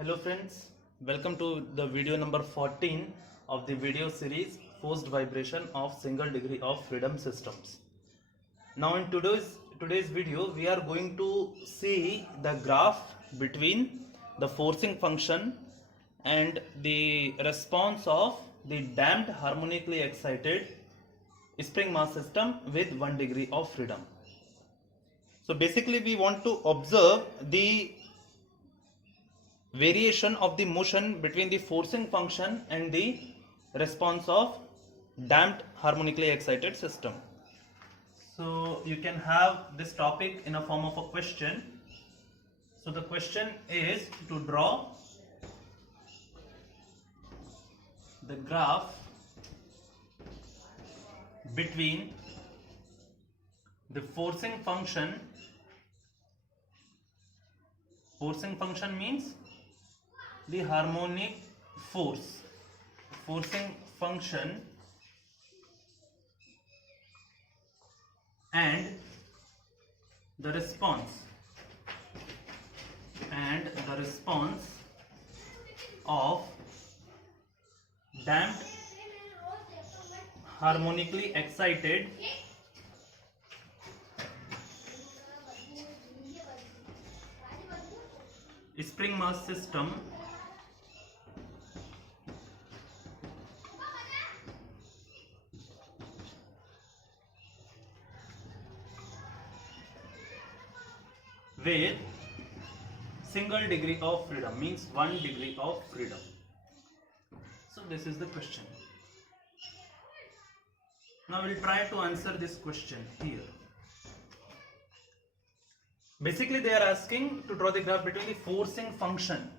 Hello friends, welcome to the video number 14 of the video series Forced Vibration of Single Degree of Freedom Systems. Now in today's video we are going to see the graph between the forcing function and the response of the damped harmonically excited spring mass system with 1 degree of freedom. So basically we want to observe the variation of the motion between the forcing function and the response of damped harmonically excited system. So you can have this topic in a form of a question. So the question is to draw the graph between the forcing function means the harmonic forcing function and the response of damped harmonically excited spring mass system with single degree of freedom, means 1 degree of freedom. So this is the question. Now we'll try to answer this question here. Basically they are asking to draw the graph between the forcing function,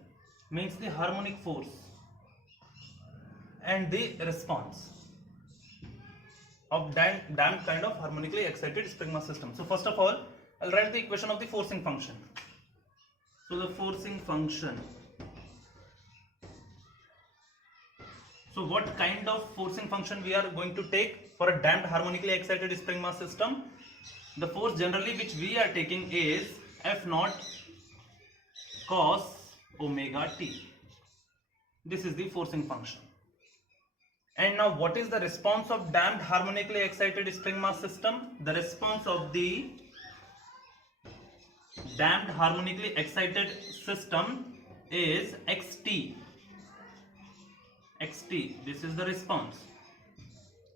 means the harmonic force, and the response of damped kind of harmonically excited spring mass system. So first of all, I'll write the equation of the forcing function. So the forcing function. So what kind of forcing function we are going to take for a damped harmonically excited spring mass system? The force generally which we are taking is F naught cos omega t. This is the forcing function. And now what is the response of damped harmonically excited spring mass system? The response of the damped harmonically excited system is xt. This is the response,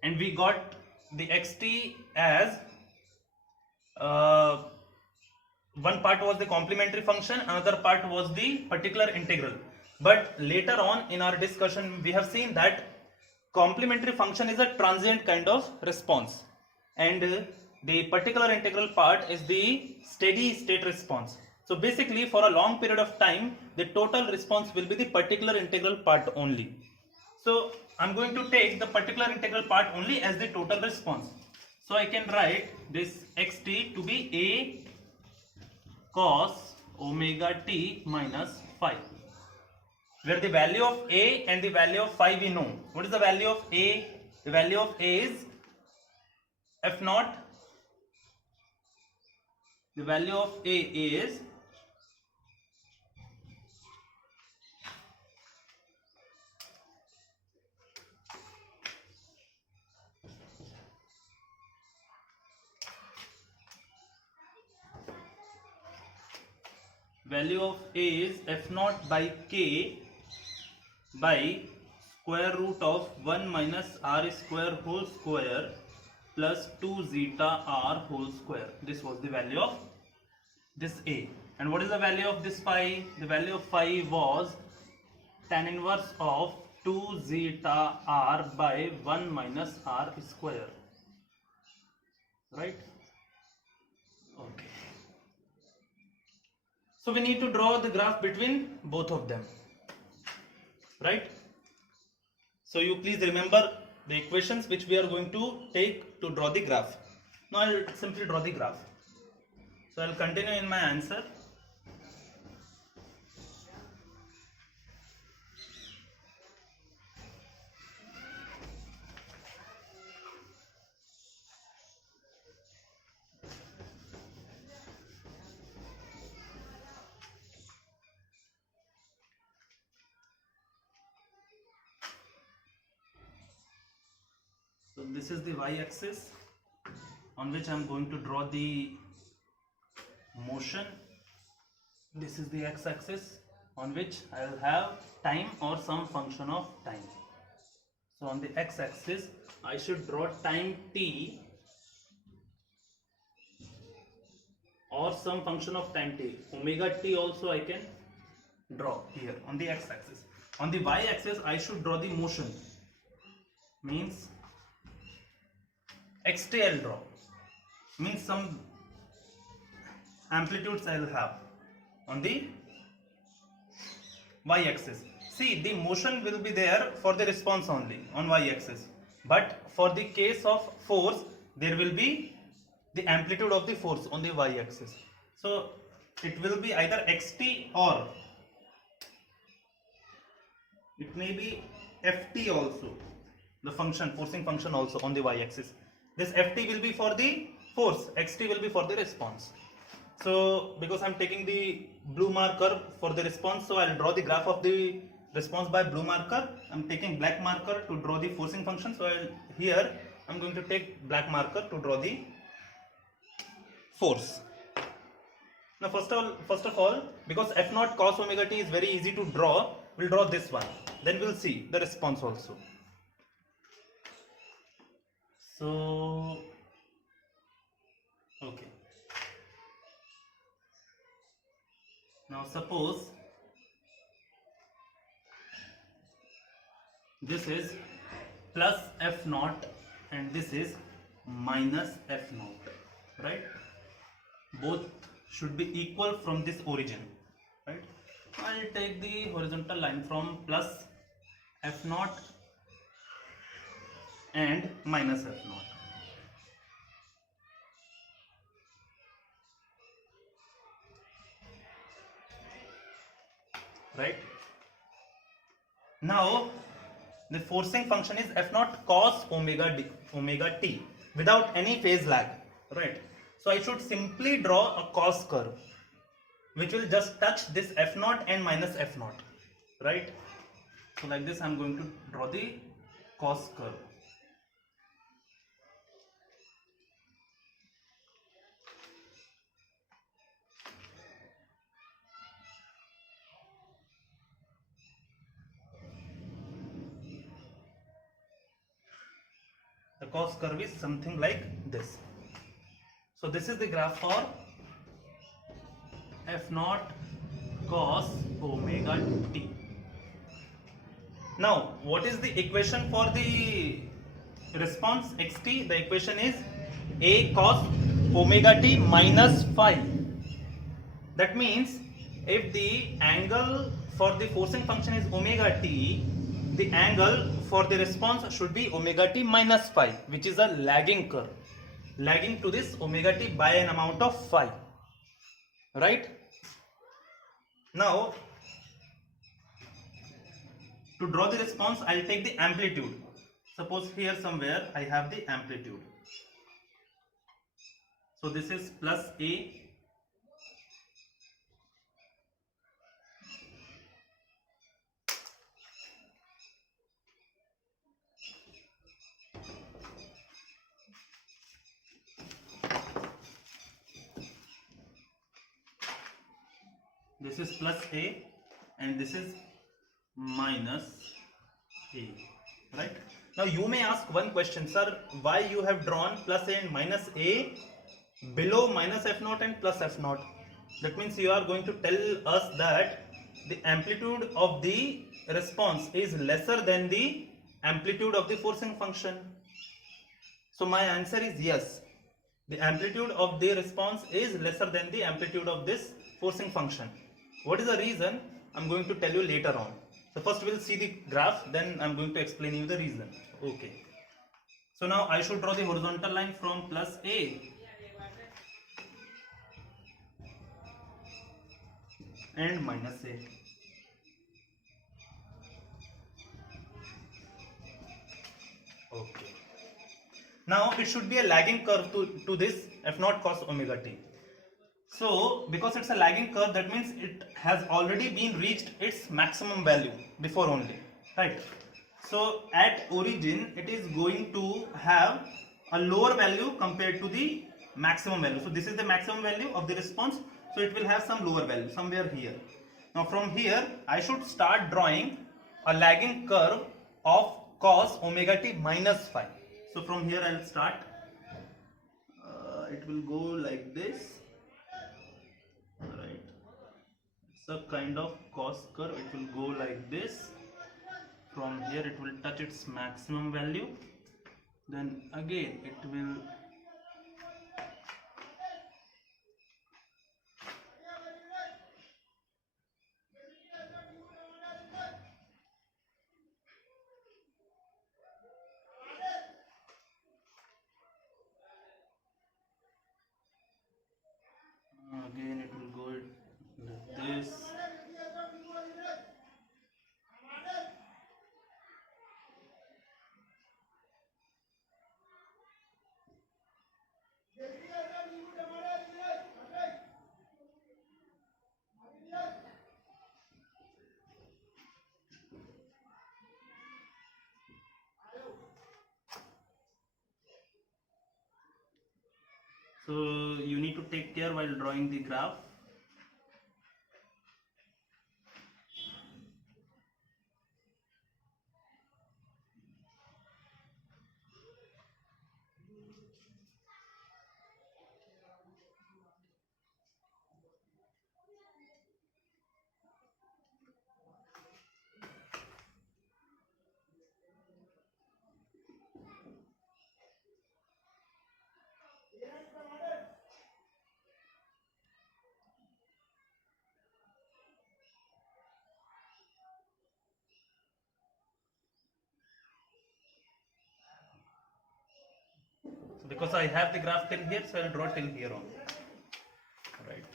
and we got the xt as one part was the complementary function, another part was the particular integral. But later on in our discussion we have seen that complementary function is a transient kind of response, and the particular integral part is the steady state response. So basically for a long period of time the total response will be the particular integral part only. So I'm going to take the particular integral part only as the total response. So I can write this xt to be a cos omega t minus phi, where the value of a and the value of phi we know. What is the value of a? The value of a is F naught. The value of a is F naught by k by square root of 1 minus r square whole square plus 2 zeta r whole square. This was the value of this a. And what is the value of this phi? The value of phi was tan inverse of 2 zeta r by 1 minus r square. Right? Okay. So we need to draw the graph between both of them. Right? So you please remember the equations which we are going to take to draw the graph. Now I will simply draw the graph. So I will continue in my answer. this is the y-axis on which I'm going to draw the motion. This is the x-axis on which I'll have time or some function of time. So on the x-axis I should draw time t or some function of time t. Omega t also I can draw here on the x-axis. On the y-axis I should draw the motion, means xt I'll draw, means some amplitudes I'll have on the y-axis. See, the motion will be there for the response only on y-axis, but for the case of force there will be the amplitude of the force on the y-axis. So it will be either xt or it may be ft also, the function, forcing function also on the y-axis. This ft will be for the force, xt will be for the response. So because I'm taking the blue marker for the response, so I'll draw the graph of the response by blue marker. I'm taking black marker to draw the forcing function. So here I'm going to take black marker to draw the force. Now first of all, because f naught cos omega t is very easy to draw, we'll draw this one. Then we'll see the response also. So okay. Now suppose this is plus f naught and this is minus f naught, right? Both should be equal from this origin, right? I'll take the horizontal line from plus f naught and minus f naught. Right? Now the forcing function is f naught cos omega t without any phase lag, right? So I should simply draw a cos curve which will just touch this f naught and minus f naught, right? So like this I'm going to draw the cos curve. The cos curve is something like this. So this is the graph for f naught cos omega t. Now what is the equation for the response xt? The equation is a cos omega t minus phi. That means if the angle for the forcing function is omega t, the angle for the response should be omega t minus phi, which is a lagging curve, lagging to this omega t by an amount of phi, right? Now to draw the response I'll take the amplitude. Suppose here somewhere I have the amplitude. So this is plus a this is plus a and this is minus a, right? Now you may ask one question, sir, why you have drawn plus a and minus a below minus f naught and plus f naught? That means you are going to tell us that the amplitude of the response is lesser than the amplitude of the forcing function. So my answer is yes, the amplitude of the response is lesser than the amplitude of this forcing function. What is the reason? I'm going to tell you later on. So first we'll see the graph, then I'm going to explain you the reason. Okay. So now I should draw the horizontal line from plus a and minus a. Okay. Now it should be a lagging curve to this f naught cos omega t. So because it's a lagging curve, that means it has already been reached its maximum value before only, right? So at origin it is going to have a lower value compared to the maximum value. So this is the maximum value of the response, so it will have some lower value somewhere here. Now from here I should start drawing a lagging curve of cos omega t minus phi. So from here I'll start. It will go like this, right? It's a kind of cos curve. It will go like this. From here it will touch its maximum value, then again it will go like this. So you need to take care while drawing the graph. So because I have the graph till here, so I'll draw till here on. Right.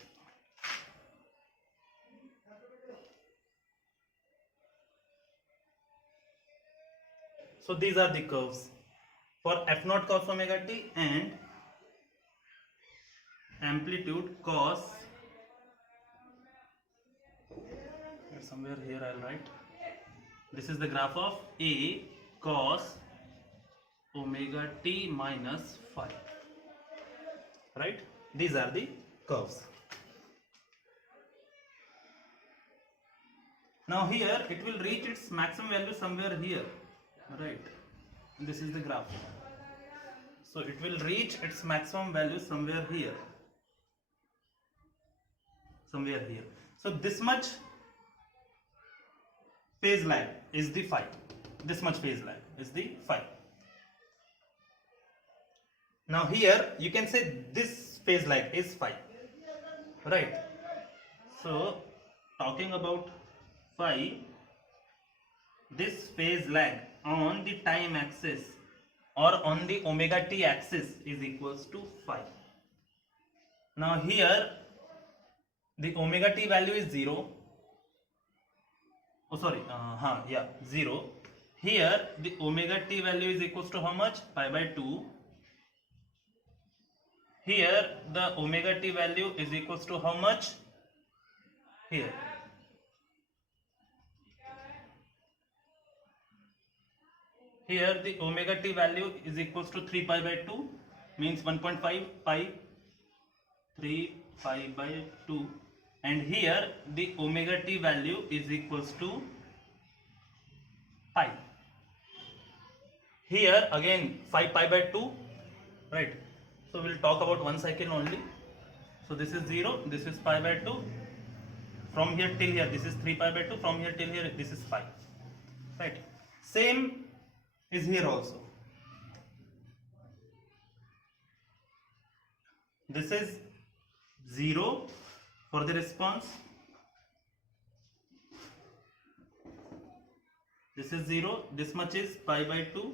So these are the curves for f naught cos omega t and amplitude cos. Somewhere here I'll write. This is the graph of A cos omega t minus phi. Right? These are the curves. Now here it will reach its maximum value somewhere here. Right? This is the graph. So it will reach its maximum value somewhere here. Somewhere here. So this much phase lag is the phi. This much phase lag is the phi. Now here you can say this phase lag is phi. Right? So talking about phi, this phase lag on the time axis or on the omega t axis is equals to phi. Now here the omega t value is 0. Oh sorry, 0. Here the omega t value is equals to how much? Pi by 2. Here the omega t value is equals to how much? Here. Here the omega t value is equals to 3 pi by 2, means 1.5 pi, 3 pi by 2, and here the omega t value is equals to pi. Here again 5 pi by 2, right? So we'll talk about one cycle only. So this is 0, this is pi by 2. From here till here, this is 3 pi by 2. From here till here, this is pi. Right? Same is here also. This is 0 for the response. This is 0. This much is pi by 2.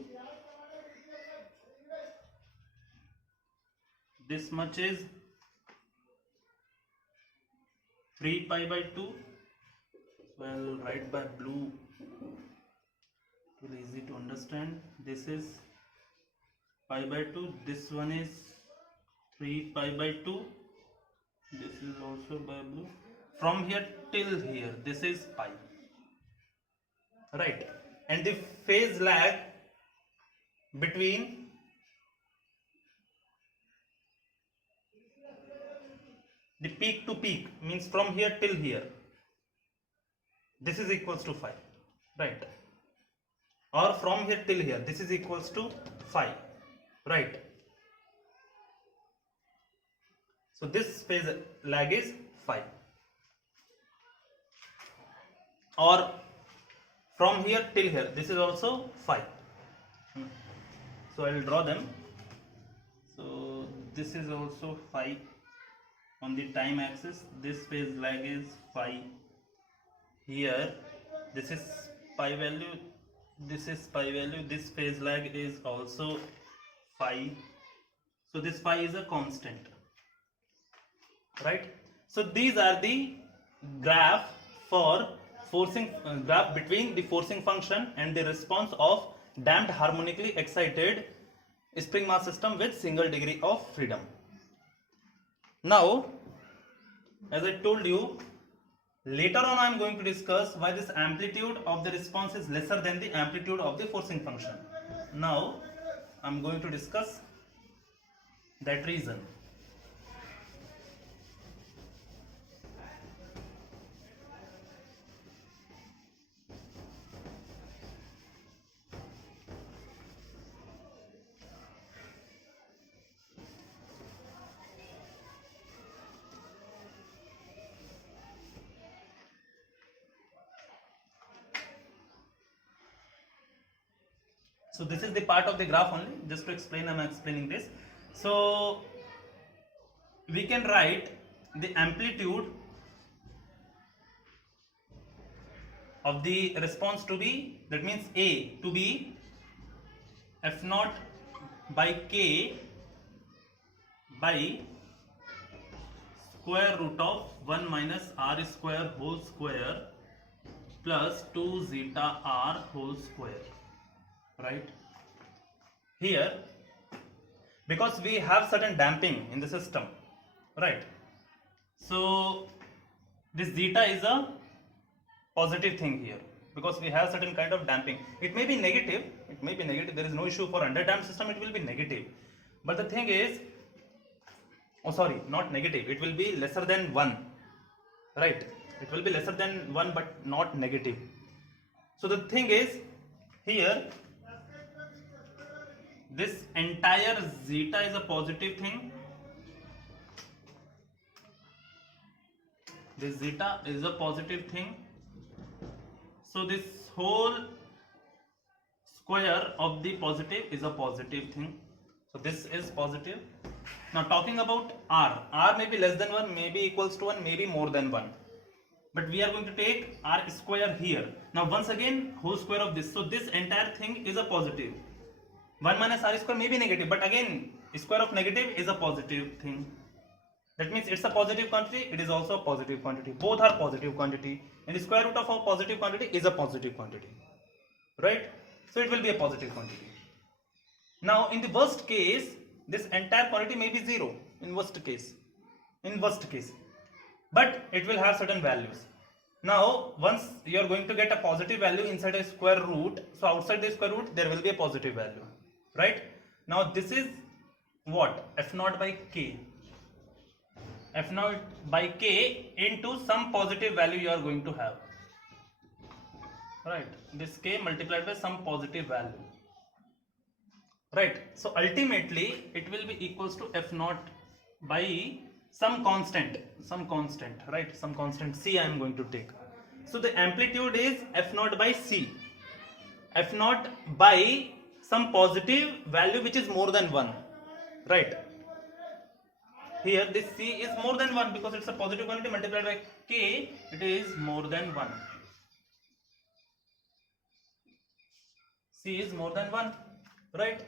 This much is 3 pi by 2. So I will write by blue. It will easy to understand. This is pi by 2. This one is 3 pi by 2. This is also by blue. From here till here, this is pi. Right. and the phase lag between the peak to peak, means from here till here, this is equals to phi, right? Or from here till here, this is equals to phi, right? So this phase lag is phi. Or from here till here, this is also phi. So I will draw them. So this is also phi on the time axis. This phase lag is phi. Here this is pi value, this is pi value, this phase lag is also phi. So this phi is a constant, right? So these are the graph for forcing graph between the forcing function and the response of damped harmonically excited spring mass system with single degree of freedom. Now, as I told you, later on I am going to discuss why this amplitude of the response is lesser than the amplitude of the forcing function. Now I am going to discuss that reason. So this is the part of the graph only, just to explain, I am explaining this. So we can write the amplitude of the response to be, that means A to be f naught by k by square root of 1 minus r square whole square plus 2 zeta r whole square, right? Here, because we have certain damping in the system, right? So this zeta is a positive thing here, because we have certain kind of damping. It may be negative, there is no issue. For underdamped system it will be negative, but the thing is, oh sorry, not negative, it will be lesser than 1, right? It will be lesser than 1 but not negative. So the thing is, here this entire zeta is a positive thing, this zeta is a positive thing, so this whole square of the positive is a positive thing, so this is positive. Now talking about r may be less than 1, may be equals to 1, maybe more than 1, but we are going to take r square here. Now once again, whole square of this, so this entire thing is a positive. 1 minus r square may be negative, but again square of negative is a positive thing. That means it's a positive quantity, it is also a positive quantity. Both are positive quantity, and the square root of a positive quantity is a positive quantity, right? So it will be a positive quantity. Now in the worst case, this entire quantity may be 0 in worst case, but it will have certain values. Now once you are going to get a positive value inside a square root, so outside the square root there will be a positive value, right? Now this is what? F naught by k, f naught by k into some positive value you are going to have, right? This k multiplied by some positive value, right? So ultimately it will be equals to f naught by some constant, right? Some constant c I am going to take. So the amplitude is f naught by c, f naught by some positive value which is more than 1, right? Here this c is more than 1 because it's a positive quantity, multiplied by k, it is more than 1. C is more than 1, right?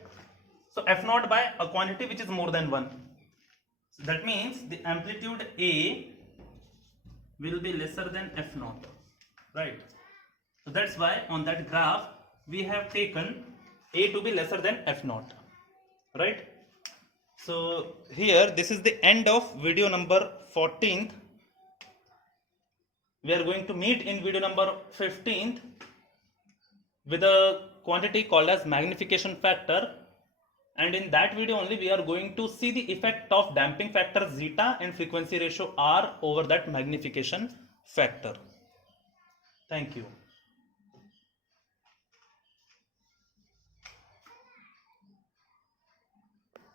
So f naught by a quantity which is more than 1. So that means the amplitude A will be lesser than f naught, right? So that's why on that graph we have taken A to be lesser than f naught, right? So here this is the end of video number 14th. We are going to meet in video number 15th with a quantity called as magnification factor, and in that video only we are going to see the effect of damping factor zeta and frequency ratio R over that magnification factor. Thank you.